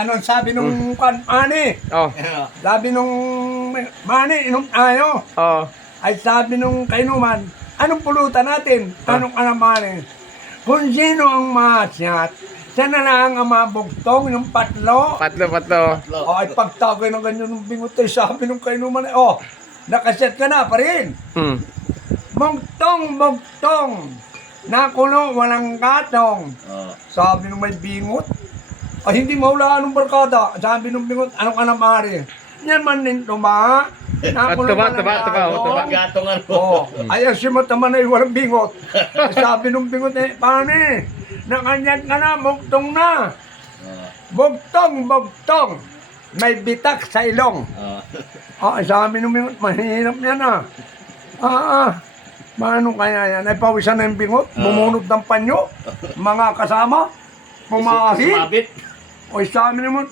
Anong sabi nung Mani? Oh. Sabi nung Mani, inom tayo. Oh. Ay sabi nung kainuman, anong pulutan natin? Anong Mani? Kung sino ang masyat, siya na lang ang mabugtong, yung patlo. Patlo. O, ay pagtagay ng ganyan ng bingot ay sabi nung kainuman, nakaset ka na pa rin. Bugtong, nakulo, walang katong. Sabi nung may bingot, ay hindi maulaan ng barkada. Sabi nung bingot, anong Mari? Yan man din tuma. Nakulo, Tuba. Gatong ay ang simataman ay walang bingot. Sabi nung bingot, paano nakanyat ka na, bugtong na. Bugtong. May bitak sa ilong. Sabi nung bingot, mahirap yan Paano kaya yan? Ay pawisan na yung bingot, bumunod ng panyo, mga kasama, pumahi. Sumabit. O sabi naman,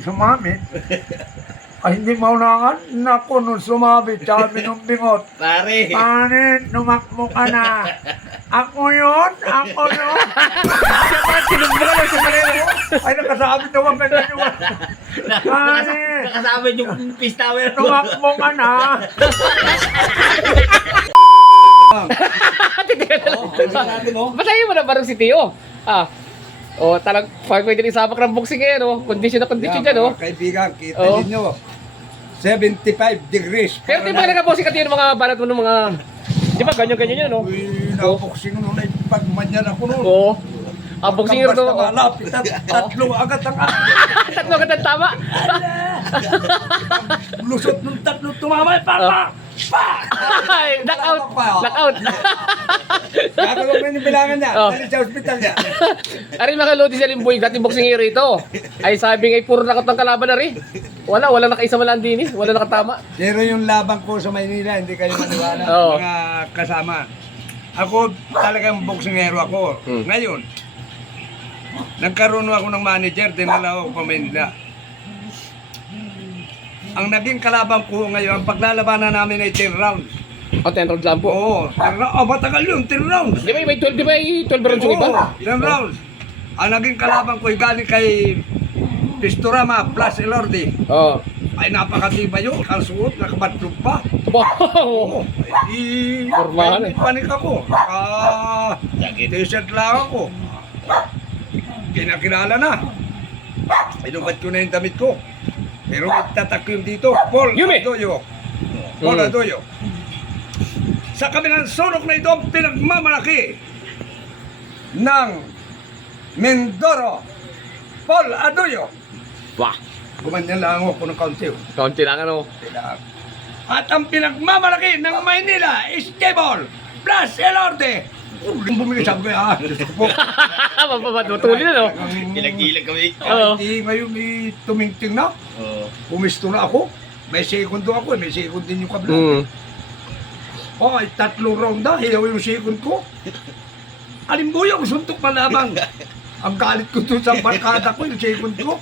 sumabit. Ay hindi maunakan, naku nung sumabit, sabi nung bingot. Pare. Pare, tumakbo ka na. Ako yun. Ay nakasabit naman ka na yun. Pare, Nakasabit yung pistawer. tumakbo ka na. Basahin mo na parang si Tio. Talag pwede rin sabak ng boxing ngayon, Condition na condition dyan, Mga kaibigan, kita Oo. ninyo. 75 degrees. Pero di ba nakaboxing ka Tio ng mga balat mo ng mga... Di ba ganyan-ganyan yun, Uy, naboxing nun ay pagmanyan ako nun. Oo. Boxing yun Basta to. malapit at tatlo agad ang Tatlo agad ang tama. lusot ng tatlo tumama. Pa! Ay, knockout. Gagawin mo yung bilangan niya. Oh. Dali sa ospital niya. Arin mga lodi sa Limboy, dating boxing hero ito. Ay sabi ngay puro nakot ng kalaban na rin. Wala nakaisa man lang din wala nakatama. Pero yung laban ko sa Maynila, hindi kayo maniwala. Oo. Mga kasama. Ako talagang boksingero ako. Ngayon, nagkaroon ako ng manager, dinala ako pa Maynila. Ang naging kalaban ko ngayon, ang paglalabanan namin ay 10 rounds. 10 rounds lang po. Oo, 10 rounds. Matagal yun, 10 rounds. Di ba may 12 rounds yung iba? 10 rounds. Ang naging kalaban ko ay galing kay Pistorama plus Elordi. Oo. Ay napakatibay yun. Ang suot, nakabatlog pa. Wow. Formahan Ay, panik ako. T-shirt lang ako. Kinakilala na. Inubat ko na yung damit ko. Pero itatak yung dito. Paul Yumi. Adoyo. Paul Adoyo. Sa kabilang sulok na ito, pinagmamalaki ng Mindoro. Paul Adoyo. Wah. Gumanyan lang ako ng kaunti. Kaunti lang At ang pinagmamalaki ng Maynila is Table plus Elorde. Bumili sabi ko, Matuli na Ilag-ilag kami. Oo. ngayon may tumingting na. Pumisto na ako. May segundo ako, may second din yung kabila. Ay, 3 round na, hiyaw yung second ko. Alimbuyong, suntok palabang. Ang galit ko doon sa barkada ko, yung second ko.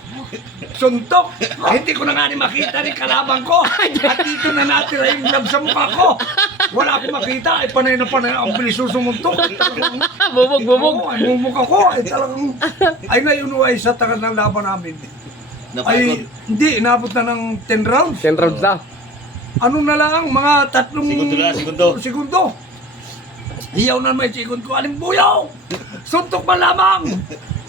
Suntok. Hindi ko na nga makita rin kalabang ko. At dito na natira yung lab sa mukha ko. Wala akong makita. Ay panay na panay. Ang bilis sumuntok. Bubog. Ay mumuk ako. Ay talagang... Ay ngayon ay sa tagal ng laban namin. Ay hindi. Inabot na ng 10 rounds. 10 rounds na. Ano na lang? Mga 3 Segundo. Hiyaw na may segundo ko. Alimbuyaw! Suntok pa lamang!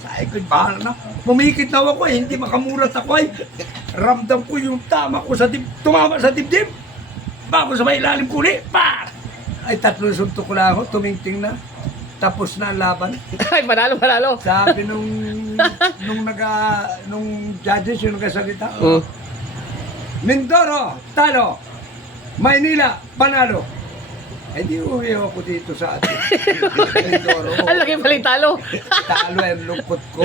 Ay, ko, bahala na. Pumikit na ako hindi makamulat ako ay. Ramdam ko yung tama ko sa tumama sa dibdib. Bago sa may ilalim ko ulit, Ay, 3 suntok ko lang ako, tumingting na. Tapos na ang laban. Ay, panalo. Sabi nung judges yung nagsasalita. Mindoro, talo. Maynila, panalo. Ay, di uwi ako dito sa atin. Mindoro. Ang laki pala yung talo. Talo ay lungkot ko.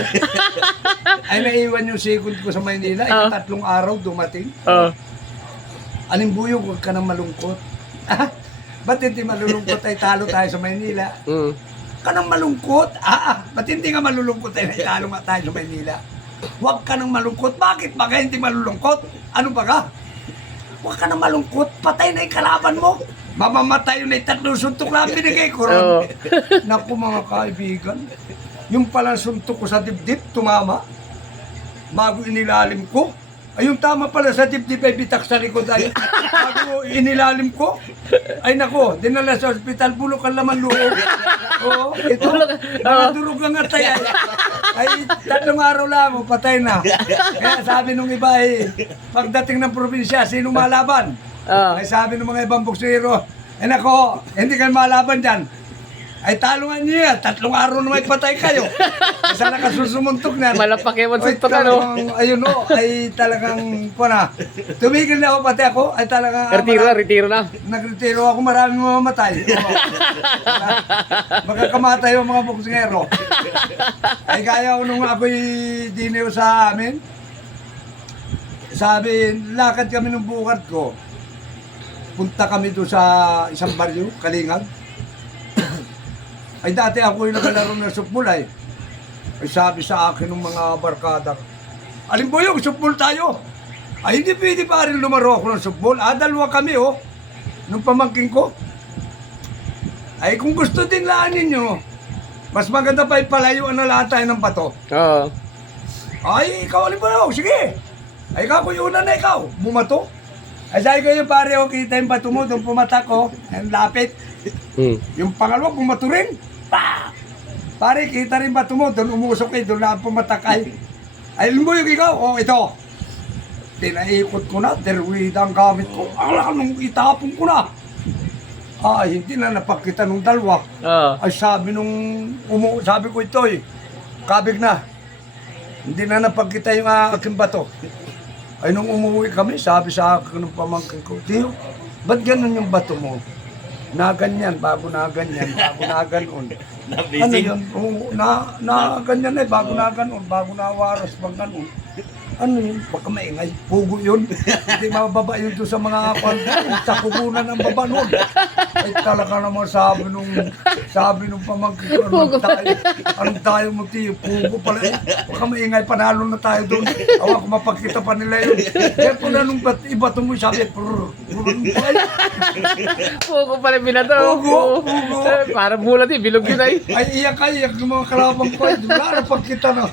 Ay naiwan yung second ko sa Maynila. Ay 3 araw dumating. Alimbuyong, huwag ka nang malungkot. Ba't hindi malulungkot ay talo tayo sa Maynila? Ka nang malungkot? Ba't hindi ka malulungkot ay talo nga tayo sa Maynila? Huwag ka nang malungkot. Bakit ba ka hindi malulungkot? Ano ba ka? Huwag ka nang malungkot. Patay na yung kalaban mo. Mamamatay yun ay 3 suntok lang binigay ko ron. Naku mga kaibigan, yung pala suntok ko sa dibdib, tumama. bago inilalim ko. Ayun, tama pala sa dibdib ay bitak sa likod ay bago inilalim ko. Ay nako, dinala sa ospital, bulok ang laman loob. Oo, ito, nakadurog ang atay ay 3 araw lang, patay na. Kaya sabi nung iba ay, pagdating ng probinsya, sino malaban? Ay sabi ng mga ibang boksero, ay nako, hindi kayo malaban dyan. Ay talungan niyo yan, 3 araw na may patay kayo. Isa na kasusumuntok na. Malapak yung Ay, suntok ano. talagang, ayun o, ay talagang, tumigil na ako, pati ako, ay talagang, Retiro na. nagretiro ako, maraming mamamatay. Magkakamatay yung mga boksingero. Ay kaya ko nung ako'y dineo sa amin, sabi, lakad kami ng bukat ko. Punta kami doon sa isang baryo, Kalingag. Ay dati ako yung nagalaro ng softball ay. Ay sabi sa akin ng mga barkada, alin po yung softball tayo? Ay hindi pwede pa rin lumaro ako ng softball. Dalawa kami nung pamangking ko. Ay kung gusto din laan ninyo, mas maganda pa ipalayo na lahat tayo ng bato. Oo. Ay ikaw alin po na sige. Ay ikaw ko yung una na ikaw, bumato. Ay sabi ko yung pare kita yung bato mo, doon pumatak ko, ang lapit. Yung pangalawa, bumato rin. Pa! Pare, kita rin bato mo, doon umusok doon na pumatakay. Ay, alam mo yung ikaw? Ito. Tinaikot ko na, derwida ang gamit ko. Nung itapon ko na. Hindi na napakita nung dalawa. Ay, sabi sabi ko ito kabig na. Hindi na napagkita yung aking bato. Ay, nung umuwi kami, sabi sa akin ng pamangkin ko, Tiyo, ba't ganun yung bato mo? Na ganyan, bago na ganyan, bago na ganon. Ano yun? Na ganyan bago na ganon, bago na waras, bang ganon. Ano yun? Baka maingay. Pugo yun. Hindi mababa yun doon sa mga sa kubunan ng baba nun. Ay talaga naman sabi nung pamangkin ko, anong tayo mo tiyo? Pugo pala yun. Baka maingay, panalo na tayo doon. Awa ko mapakita pa nila yun. Kaya po na nung iba mo sabi, Pugo pala binato. Pugo. Para bulat bilog yun ay. Ay iyak yung mga kalabang ko. Wala na pagkita na.